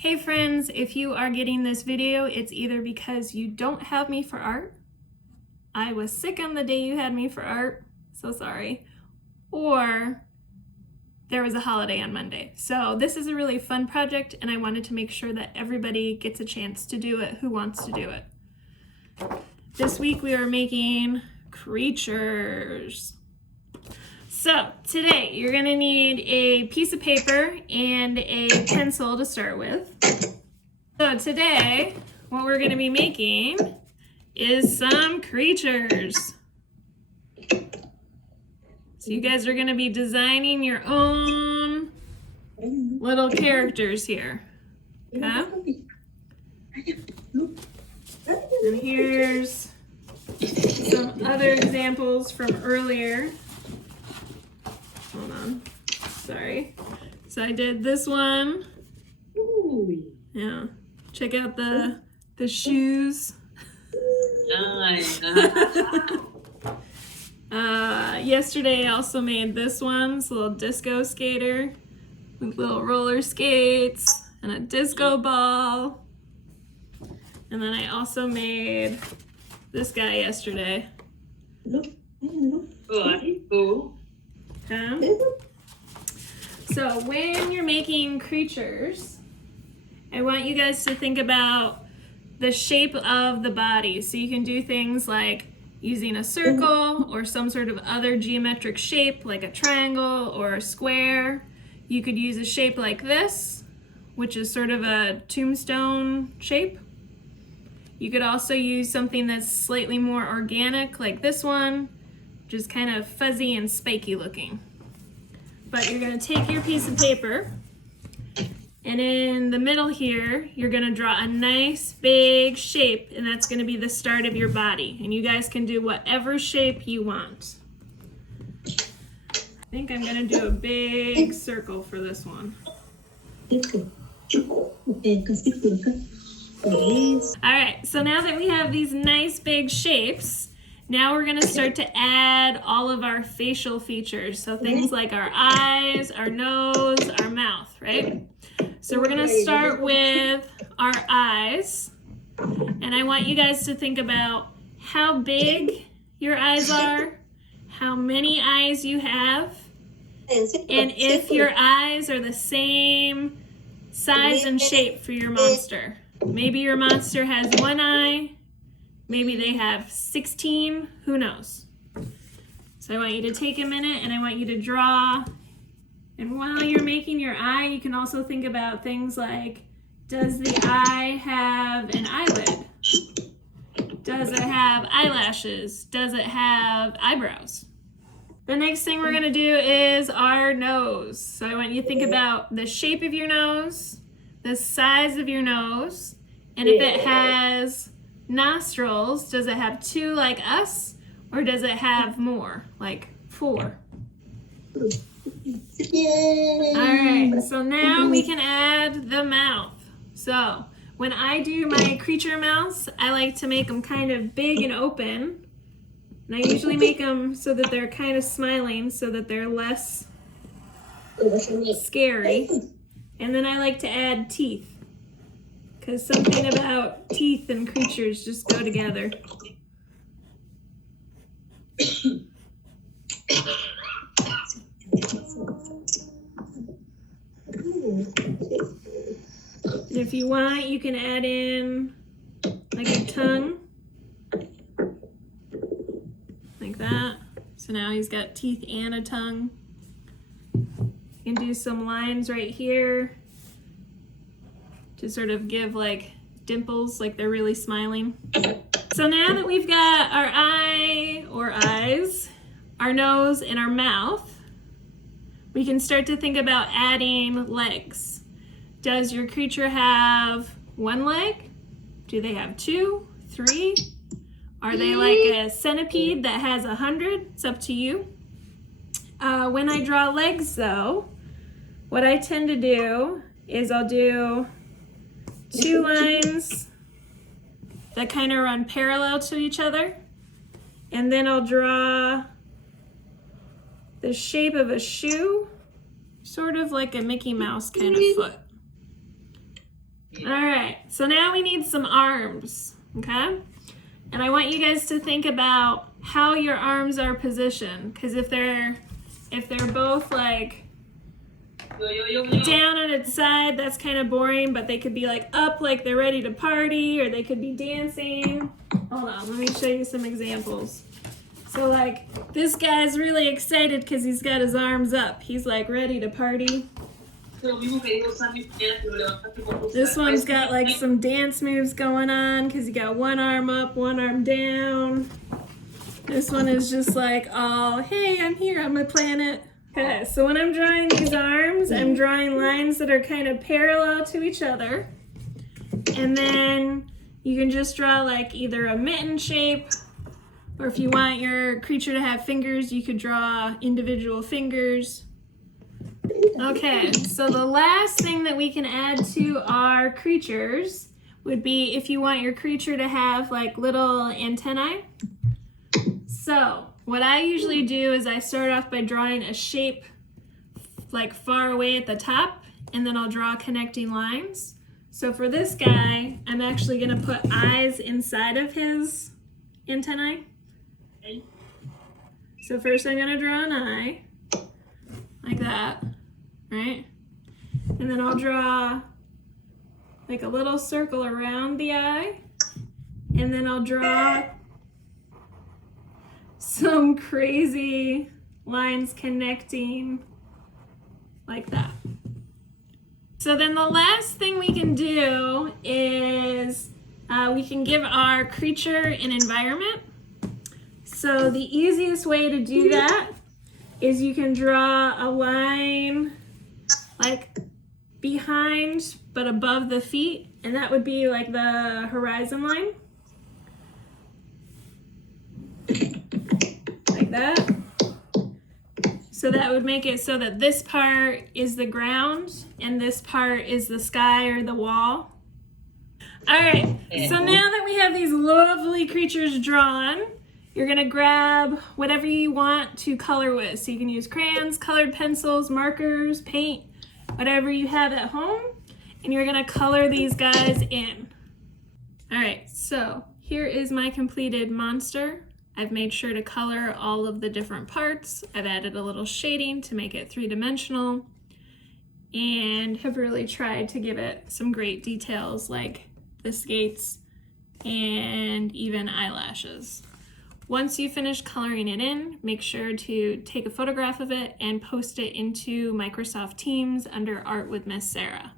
Hey friends, if you are getting this video, it's either because you don't have me for art, I was sick on the day you had me for art, so sorry, or there was a holiday on Monday. So this is a really fun project and I wanted to make sure that everybody gets a chance to do it who wants to do it. This week we are making creatures. So today you're gonna need a piece of paper and a pencil to start with. So today what we're gonna be making is some creatures. So you guys are gonna be designing your own little characters here. Okay? And here's some other examples from earlier. Hold on, sorry. So I did this one. Yeah, check out the shoes. Nice. Yesterday I also made this one. It's a little disco skater with little roller skates and a disco ball. And then I also made this guy yesterday. Cool. Okay. So when you're making creatures, I want you guys to think about the shape of the body. So you can do things like using a circle or some sort of other geometric shape like a triangle or a square. You could use a shape like this, which is sort of a tombstone shape. You could also use something that's slightly more organic like this one, which is kind of fuzzy and spiky looking. But you're gonna take your piece of paper and in the middle here, you're gonna draw a nice big shape and that's gonna be the start of your body. And you guys can do whatever shape you want. I think I'm gonna do a big circle for this one. All right, so now that we have these nice big shapes, now we're gonna start to add all of our facial features. So things like our eyes, our nose, our mouth, right? So we're gonna start with our eyes. And I want you guys to think about how big your eyes are, how many eyes you have, and if your eyes are the same size and shape for your monster. Maybe your monster has one eye, maybe they have 16, who knows? So I want you to take a minute and I want you to draw. And while you're making your eye, you can also think about things like, does the eye have an eyelid? Does it have eyelashes? Does it have eyebrows? The next thing we're gonna do is our nose. So I want you to think about the shape of your nose, the size of your nose, and if it has nostrils, does it have 2 like us, or does it have more, like 4? Alright, so now we can add the mouth. So when I do my creature mouths, I like to make them kind of big and open. And I usually make them so that they're kind of smiling, so that they're less scary. And then I like to add teeth, because something about teeth and creatures just go together. And if you want, you can add in like a tongue, like that. So now he's got teeth and a tongue. You can do some lines right here to sort of give like dimples, like they're really smiling. So now that we've got our eye or eyes, our nose, and our mouth, we can start to think about adding legs. Does your creature have 1 leg? Do they have 2, 3? Are they like a centipede that has 100? It's up to you. When I draw legs though, what I tend to do is I'll do 2 lines that kind of run parallel to each other, and then I'll draw the shape of a shoe, sort of like a Mickey Mouse kind of foot. All right, so now we need some arms, okay? And I want you guys to think about how your arms are positioned, because if they're both like down on its side, that's kind of boring, but they could be like up like they're ready to party, or they could be dancing. Hold on, let me show you some examples. So like this guy's really excited because he's got his arms up. He's like ready to party. This one's got like some dance moves going on because he got one arm up, one arm down. This one is just like, oh, hey, I'm here on my planet. Okay, so when I'm drawing these arms, I'm drawing lines that are kind of parallel to each other. And then you can just draw like either a mitten shape, or if you want your creature to have fingers, you could draw individual fingers. Okay, so the last thing that we can add to our creatures would be if you want your creature to have like little antennae. So what I usually do is I start off by drawing a shape like far away at the top, and then I'll draw connecting lines. So for this guy, I'm actually going to put eyes inside of his antennae. So first I'm going to draw an eye, like that, right? And then I'll draw like a little circle around the eye, and then I'll draw some crazy lines connecting like that. So then the last thing we can do is we can give our creature an environment. So the easiest way to do that is you can draw a line like behind but above the feet, and that would be like the horizon line. Like that. So that would make it so that this part is the ground and this part is the sky or the wall. All right, so now that we have these lovely creatures drawn, you're gonna grab whatever you want to color with. So you can use crayons, colored pencils, markers, paint, whatever you have at home, and you're gonna color these guys in. All right, so here is my completed monster. I've made sure to color all of the different parts. I've added a little shading to make it three-dimensional, and have really tried to give it some great details like the skates and even eyelashes. Once you finish coloring it in, make sure to take a photograph of it and post it into Microsoft Teams under Art with Miss Sarah.